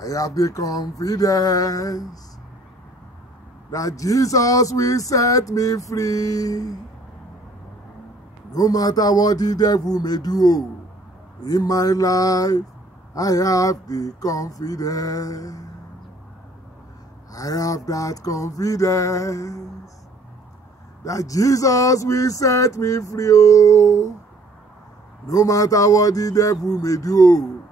I have the confidence that Jesus will set me free. No matter what the devil may do in my life, I have the confidence. I have that confidence that Jesus will set me free. Oh, no matter what the devil may do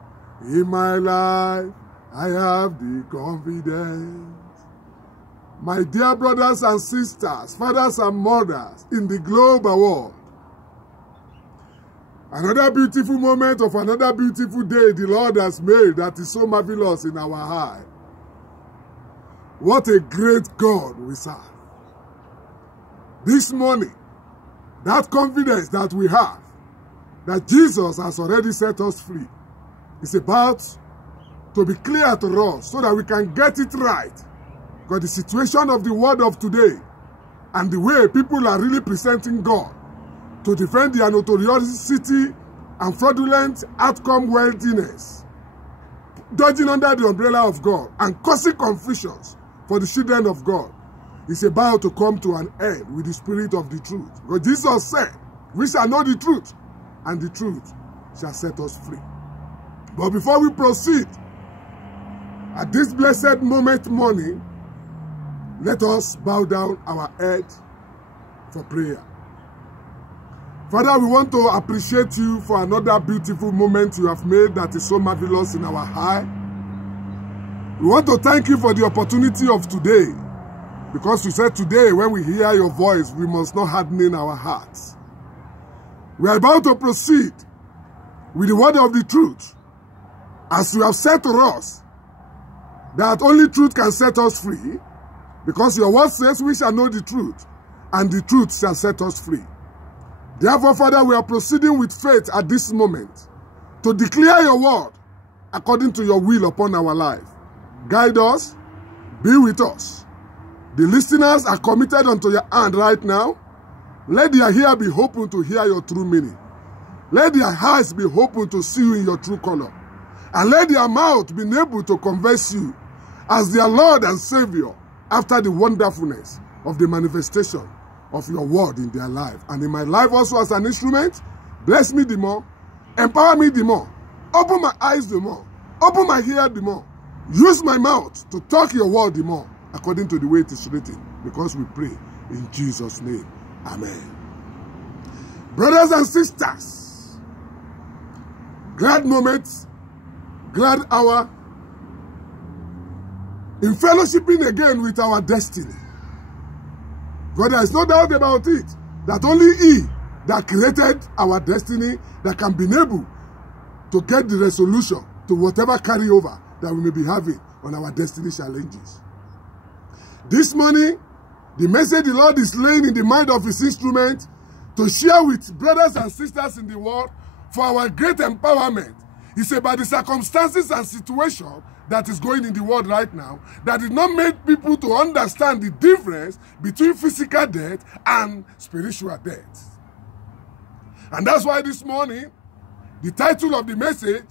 in my life, I have the confidence. My dear brothers and sisters, fathers and mothers in the global world, another beautiful moment of another beautiful day the Lord has made that is so marvelous in our eye. What a great God we serve. This morning, that confidence that we have, that Jesus has already set us free, is about to be clear to us so that we can get it right. Because the situation of the world of today and the way people are really presenting God to defend their notoriety and fraudulent outcome wealthiness, dodging under the umbrella of God and causing confusions for the children of God, is about to come to an end with the spirit of the truth. Because Jesus said, we shall know the truth, and the truth shall set us free. But before we proceed, at this blessed morning, let us bow down our head for prayer. Father, we want to appreciate you for another beautiful moment you have made that is so marvelous in our eye. We want to thank you for the opportunity of today, because you said today when we hear your voice, we must not harden our hearts. We are about to proceed with the word of the truth, as you have said to us that only truth can set us free, because your word says we shall know the truth, and the truth shall set us free. Therefore, Father, we are proceeding with faith at this moment to declare your word according to your will upon our life. Guide us, be with us. The listeners are committed unto your hand right now. Let their ear be open to hear your true meaning. Let their eyes be open to see you in your true color. And let their mouth be able to converse you as their Lord and Savior after the wonderfulness of the manifestation of your word in their life. And in my life also as an instrument, bless me the more, empower me the more, open my eyes the more, open my ear the more, use my mouth to talk your word the more, according to the way it is written, because we pray in Jesus' name. Amen. Brothers and sisters, glad moments, glad hour in fellowshipping again with our destiny. God, there is no doubt about it that only He that created our destiny that can be able to get the resolution to whatever carryover that we may be having on our destiny challenges. This morning, the message the Lord is laying in the mind of His instrument to share with brothers and sisters in the world for our great empowerment is about the circumstances and situation that is going in the world right now that did not make people to understand the difference between physical death and spiritual death. And that's why this morning, the title of the message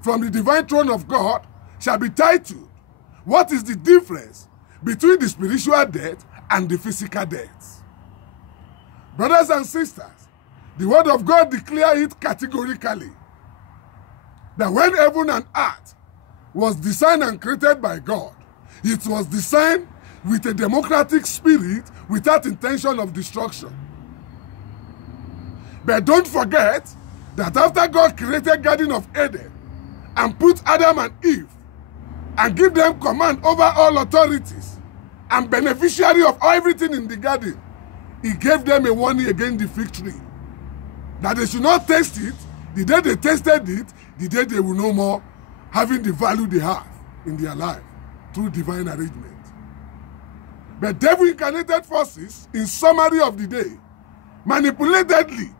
from the divine throne of God shall be titled, what is the difference between the spiritual death and the physical death? Brothers and sisters, the word of God declares it categorically that when heaven and earth was designed and created by God, it was designed with a democratic spirit without intention of destruction. But don't forget that after God created Garden of Eden and put Adam and Eve and give them command over all authorities and beneficiary of everything in the garden, He gave them a warning against the fig tree, that they should not taste it. The day they tasted it, the day they will no more having the value they have in their life through divine arrangement. But devil incarnated forces, in summary of the day, manipulatedly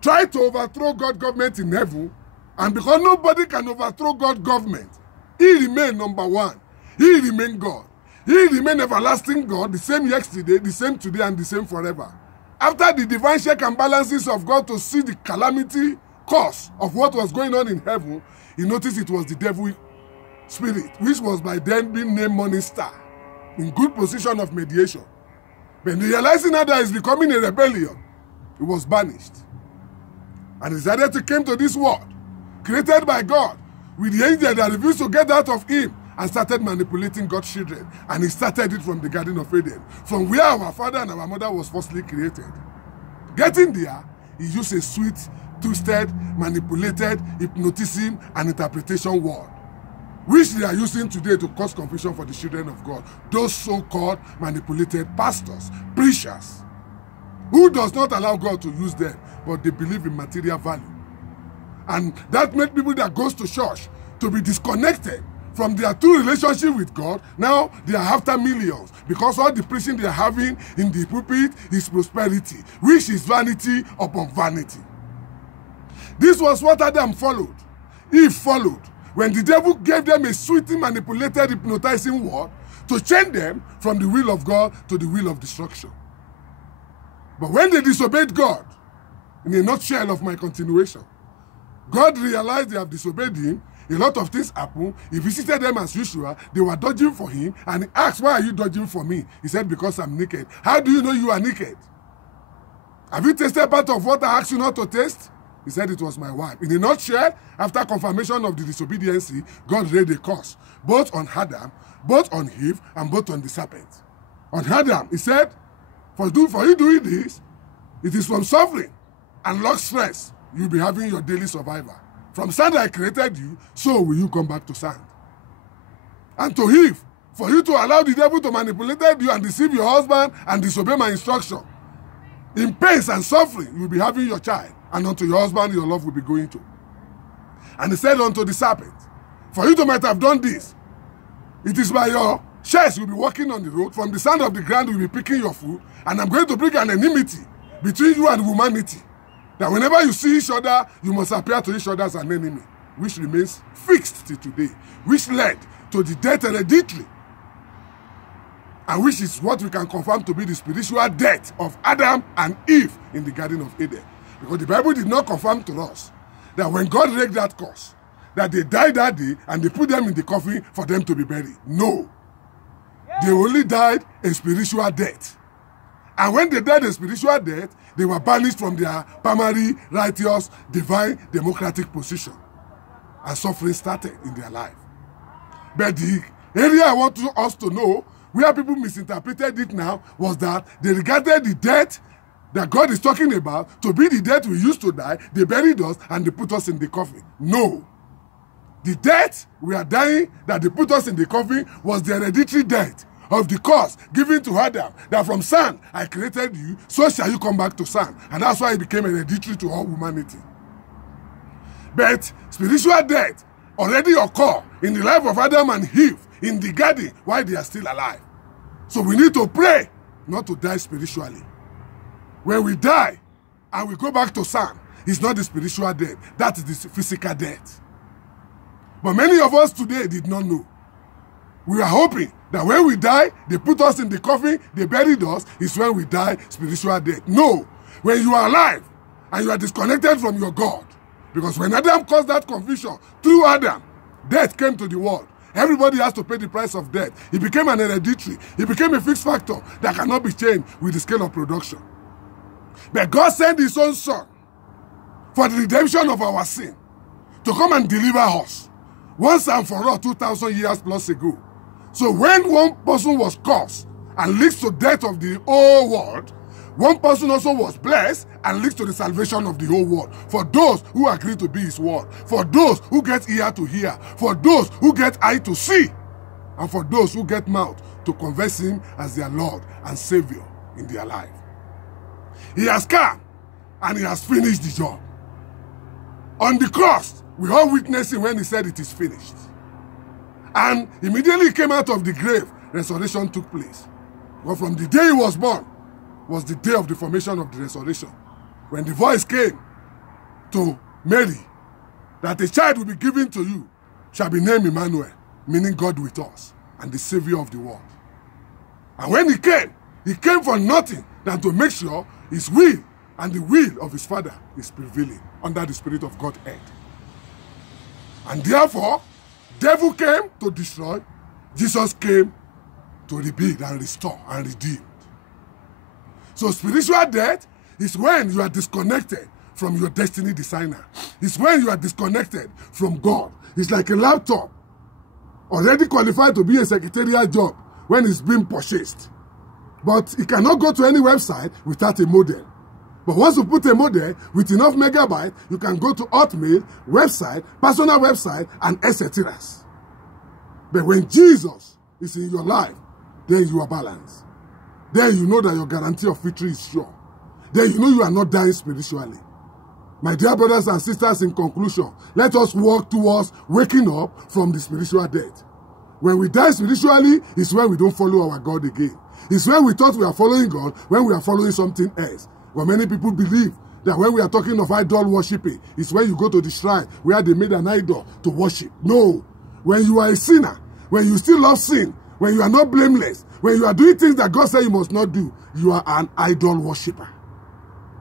tried to overthrow God's government in heaven, and because nobody can overthrow God's government, He remained number one. He remained God. He remained everlasting God, the same yesterday, the same today, and the same forever. After the divine check and balances of God to see the calamity cause of what was going on in heaven, He noticed it was the devil spirit, which was by then being named Morning Star, in good position of mediation. When realizing now that it's becoming a rebellion, it was banished. And decided to come to this world, created by God, with the angel that refused to get out of him, and started manipulating God's children. And he started it from the Garden of Eden, from where our father and our mother was firstly created. Getting there, he used a sweet, twisted, manipulated, hypnotism, and interpretation word, which they are using today to cause confusion for the children of God. Those so-called manipulated pastors, preachers, who does not allow God to use them, but they believe in material value. And that made people that goes to church to be disconnected from their true relationship with God. Now they are after millions, because all the preaching they are having in the pulpit is prosperity, which is vanity upon vanity. This was what Adam followed. Eve followed, when the devil gave them a sweetly manipulated, hypnotizing word to change them from the will of God to the will of destruction. But when they disobeyed God, in a nutshell of my continuation, God realized they have disobeyed him. A lot of things happened. He visited them as usual. They were dodging for him, and he asked, "Why are you dodging for me?" He said, "Because I'm naked." How do you know you are naked? Have you tasted part of what I asked you not to taste? He said, "It was my wife." In a nutshell, after confirmation of the disobedience, God laid a curse, both on Adam, both on Eve, and both on the serpent. On Adam, he said, for you doing this, it is from suffering and long stress you'll be having your daily survival. From sand I created you, so will you come back to sand. And to Eve, for you to allow the devil to manipulate you and deceive your husband and disobey my instruction. In pains and suffering, you'll be having your child, and unto your husband your love will be going to. And he said unto the serpent, for you to might have done this, it is by your chest you'll be walking on the road, from the sand of the ground you'll be picking your food, and I'm going to bring an enmity between you and humanity, that whenever you see each other, you must appear to each other as an enemy, which remains fixed till today, which led to the death hereditary, and which is what we can confirm to be the spiritual death of Adam and Eve in the Garden of Eden. Because the Bible did not confirm to us that when God raked that curse, that they died that day and they put them in the coffin for them to be buried. No. They only died a spiritual death. And when they died a spiritual death, they were banished from their primary, righteous, divine, democratic position. And suffering started in their life. But the area I want us to know, where people misinterpreted it now, was that they regarded the death that God is talking about to be the death we used to die. They buried us and they put us in the coffin. No. The death we are dying that they put us in the coffin was the hereditary death of the curse given to Adam, that from sand I created you, so shall you come back to sand. And that's why it became hereditary to all humanity. But spiritual death already occurred in the life of Adam and Eve in the garden while they are still alive. So we need to pray not to die spiritually. When we die and we go back to sand, it's not the spiritual death, that is the physical death. But many of us today did not know. We are hoping that when we die, they put us in the coffin, they buried us, is when we die spiritual death. No. When you are alive and you are disconnected from your God, because when Adam caused that confusion, through Adam, death came to the world. Everybody has to pay the price of death. It became an hereditary. It became a fixed factor that cannot be changed with the scale of production. But God sent his own son for the redemption of our sin to come and deliver us once and for all 2,000 years plus ago. So when one person was cursed and leads to death of the whole world, one person also was blessed and leads to the salvation of the whole world. For those who agree to be his word, for those who get ear to hear, for those who get eye to see, and for those who get mouth to confess him as their Lord and Savior in their life. He has come and he has finished the job. On the cross, we all witnessed him when he said it is finished. And immediately he came out of the grave, resurrection took place. But from the day he was born was the day of the formation of the resurrection. When the voice came to Mary that a child will be given to you, shall be named Emmanuel, meaning God with us and the Savior of the world. And when he came for nothing than to make sure his will and the will of his Father is prevailing under the Spirit of Godhead. And therefore, Devil came to destroy. Jesus came to rebuild and restore and redeem. So spiritual death is when you are disconnected from your destiny designer. It's when you are disconnected from God. It's like a laptop already qualified to be a secretarial job when it's being purchased. But it cannot go to any website without a modem. But once you put a modem with enough megabyte, you can go to Hotmail, website, personal website, and etc. But when Jesus is in your life, then you are balanced. Then you know that your guarantee of victory is sure. Then you know you are not dying spiritually. My dear brothers and sisters, in conclusion, let us work towards waking up from the spiritual death. When we die spiritually, it's when we don't follow our God again. It's when we thought we are following God, when we are following something else. But many people believe that when we are talking of idol worshiping, it's when you go to the shrine where they made an idol to worship. No. When you are a sinner, when you still love sin, when you are not blameless, when you are doing things that God said you must not do, you are an idol worshiper.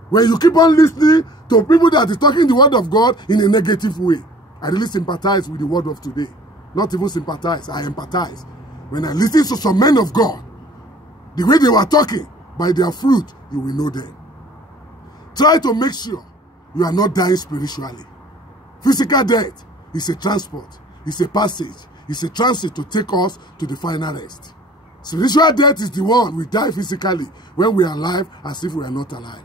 When you keep on listening to people that is talking the word of God in a negative way, I really sympathize with the word of today. Not even sympathize, I empathize. When I listen to some men of God, the way they were talking, by their fruit, you will know them. Try to make sure you are not dying spiritually. Physical death is a transport, it's a passage, it's a transit to take us to the final rest. Spiritual death is the one we die physically when we are alive as if we are not alive.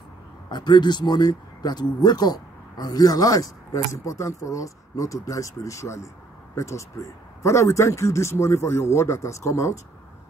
I pray this morning that we wake up and realize that it's important for us not to die spiritually. Let us pray. Father, we thank you this morning for your word that has come out.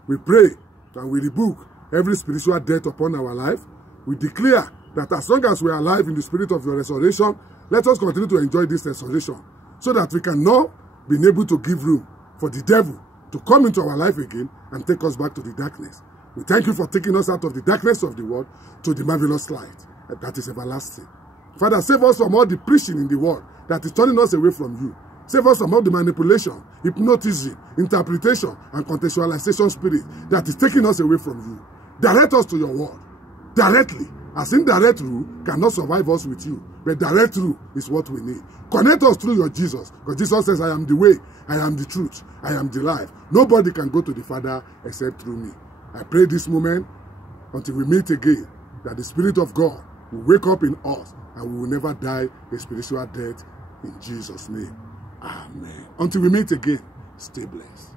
We pray and we rebuke every spiritual death upon our life. We declare that as long as we are alive in the spirit of your resurrection, let us continue to enjoy this resurrection so that we can now be able to give room for the devil to come into our life again and take us back to the darkness. We thank you for taking us out of the darkness of the world to the marvelous light that is everlasting. Father, save us from all the preaching in the world that is turning us away from you. Save us from all the manipulation, hypnotism, interpretation, and contextualization spirit that is taking us away from you. Direct us to your word directly, as indirect rule cannot survive us with you, but direct rule is what we need. Connect us through your Jesus, because Jesus says, I am the way, I am the truth, I am the life. Nobody can go to the Father except through me. I pray this moment, until we meet again, that the Spirit of God will wake up in us and we will never die a spiritual death in Jesus' name. Amen. Until we meet again, stay blessed.